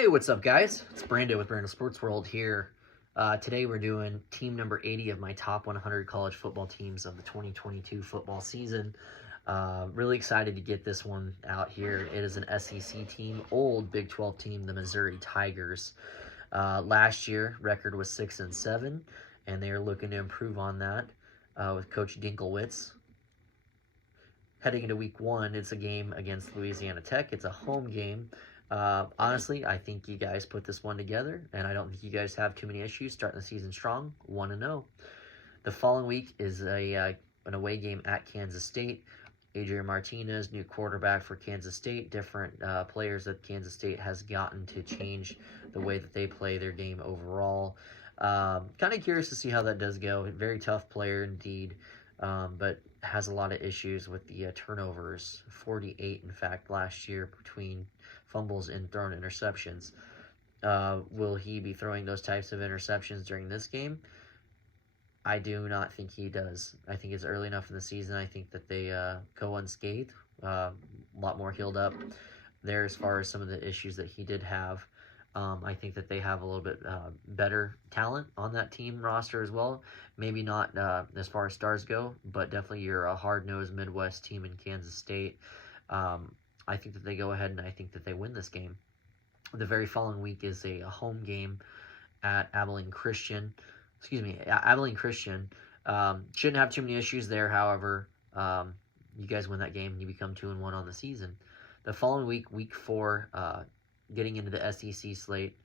Hey, what's up, guys? It's Brando with Brando Sports World here. Today we're doing team number 80 of my top 100 college football teams of the 2022 football season. Really excited to get this one out here. It is an SEC team, old Big 12 team, the Missouri Tigers. Last year, record was 6-7, and they are looking to improve on that with Coach Dinklewitz. Heading into week one, it's a game against Louisiana Tech. It's a home game. Honestly, I think you guys put this one together, and I don't think you guys have too many issues starting the season strong, 1-0. The following week is an away game at Kansas State. Adrian Martinez, new quarterback for Kansas State. Different players that Kansas State has gotten to change the way that they play their game overall. Kind of curious to see how that does go. Very tough player indeed, but has a lot of issues with the turnovers. 48, in fact, last year between fumbles and thrown interceptions. Will he be throwing those types of interceptions during this game? I do not think he does. I think it's early enough in the season. I think that they go unscathed, a lot more healed up there as far as some of the issues that he did have. I think that they have a little bit better talent on that team roster as well. Maybe not as far as stars go, but definitely you're a hard-nosed Midwest team in Kansas State. I think that they go ahead and I think that they win this game. The very following week is a home game at Abilene Christian. Abilene Christian. Shouldn't have too many issues there, however. You guys win that game and you become 2-1 on the season. The following week, week 4, getting into the SEC slate.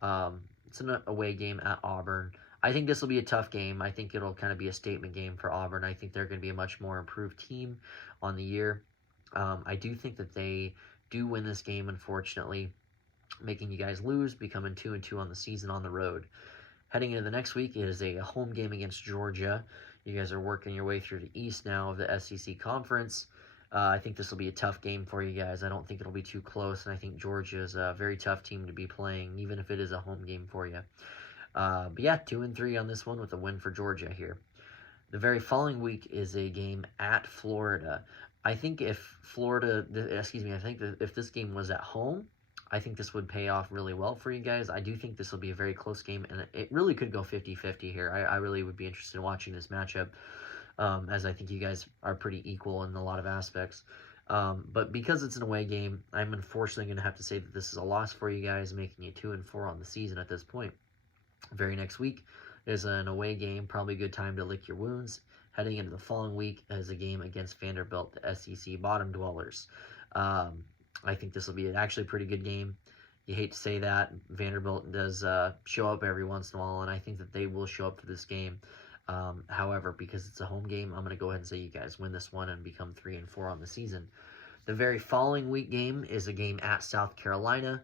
It's an away game at Auburn. I think this will be a tough game. I think it'll kind of be a statement game for Auburn. I think they're going to be a much more improved team on the year. I do think that they do win this game, unfortunately, making you guys lose, becoming 2-2 on the season on the road. Heading into the next week, it is a home game against Georgia. You guys are working your way through the East now of the SEC Conference. I think this will be a tough game for you guys. I don't think it'll be too close, and I think Georgia is a very tough team to be playing, even if it is a home game for you. But yeah, 2-3 on this one with a win for Georgia here. The very following week is a game at Florida. I think if if this game was at home, I think this would pay off really well for you guys. I do think this will be a very close game, and it really could go 50-50 here. I really would be interested in watching this matchup, as I think you guys are pretty equal in a lot of aspects. But because it's an away game, I'm unfortunately going to have to say that this is a loss for you guys, making you 2-4 on the season at this point. Very next week is an away game, probably a good time to lick your wounds. Heading into the following week is a game against Vanderbilt, the SEC bottom dwellers. I think this will be actually a pretty good game. You hate to say that. Vanderbilt does show up every once in a while, and I think that they will show up for this game. However, because it's a home game, I'm going to go ahead and say you guys win this one and become 3-4 on the season. The very following week game is a game at South Carolina.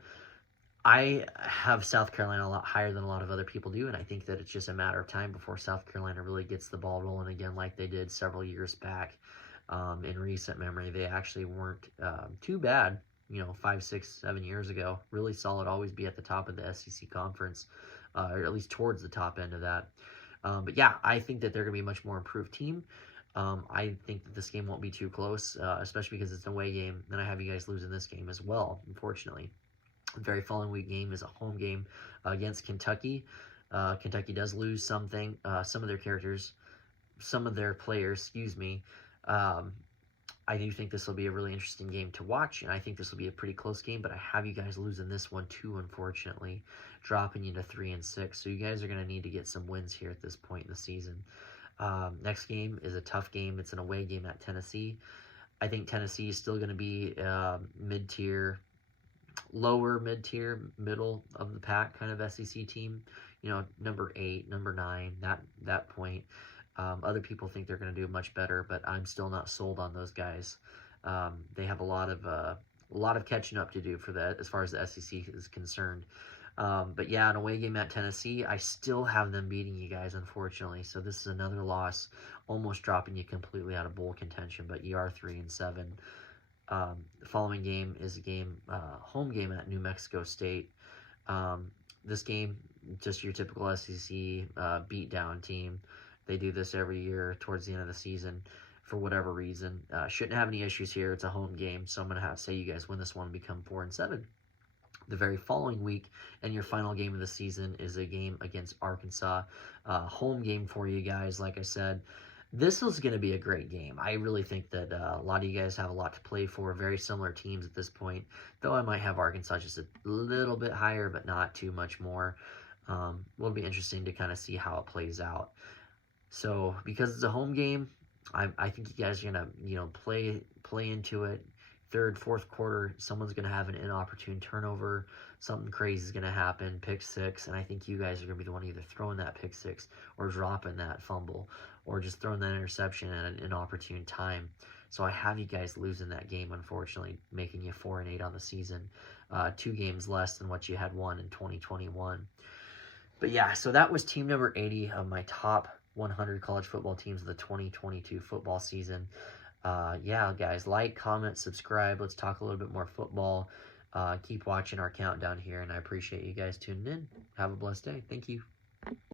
I have South Carolina a lot higher than a lot of other people do, and I think that it's just a matter of time before South Carolina really gets the ball rolling again like they did several years back. In recent memory, they actually weren't too bad, 5, 6, 7 years ago. Really solid, always be at the top of the SEC conference, or at least towards the top end of that. But yeah, I think that they're going to be a much more improved team. I think that this game won't be too close, especially because it's an away game. Then I have you guys losing this game as well, unfortunately. The very following week game is a home game against Kentucky. Kentucky does lose some of their players, I do think this will be a really interesting game to watch, and I think this will be a pretty close game, but I have you guys losing this one too, unfortunately, dropping you to 3-6. So you guys are going to need to get some wins here at this point in the season. Next game is a tough game. It's an away game at Tennessee. I think Tennessee is still going to be mid-tier, lower mid-tier, middle of the pack kind of SEC team. Number 8, number 9, that point. Other people think they're going to do much better, but I'm still not sold on those guys. They have a lot of catching up to do for that as far as the SEC is concerned. But yeah, an away game at Tennessee, I still have them beating you guys, unfortunately. So this is another loss, almost dropping you completely out of bowl contention, but you are 3-7. The following game is a home game at New Mexico State. This game, just your typical SEC beatdown team. They do this every year towards the end of the season for whatever reason. Shouldn't have any issues here. It's a home game, so I'm going to have to say you guys win this one and become 4-7. the very following week, and your final game of the season is a game against Arkansas. Home game for you guys, like I said. This is going to be a great game. I really think that a lot of you guys have a lot to play for. Very similar teams at this point, though I might have Arkansas just a little bit higher, but not too much more. It'll be interesting to kind of see how it plays out. So because it's a home game, I think you guys are gonna play into it. Third, fourth quarter, someone's gonna have an inopportune turnover. Something crazy is gonna happen, pick six, and I think you guys are gonna be the one either throwing that pick six or dropping that fumble or just throwing that interception at an inopportune time. So I have you guys losing that game, unfortunately, making you 4-8 on the season, 2 games less than what you had won in 2021. But yeah, so that was team number 80 of my top 100 college football teams of the 2022 football season. Yeah, guys, like, comment, subscribe. Let's talk a little bit more football. Keep watching our countdown here, and I appreciate you guys tuning in. Have a blessed day. Thank you.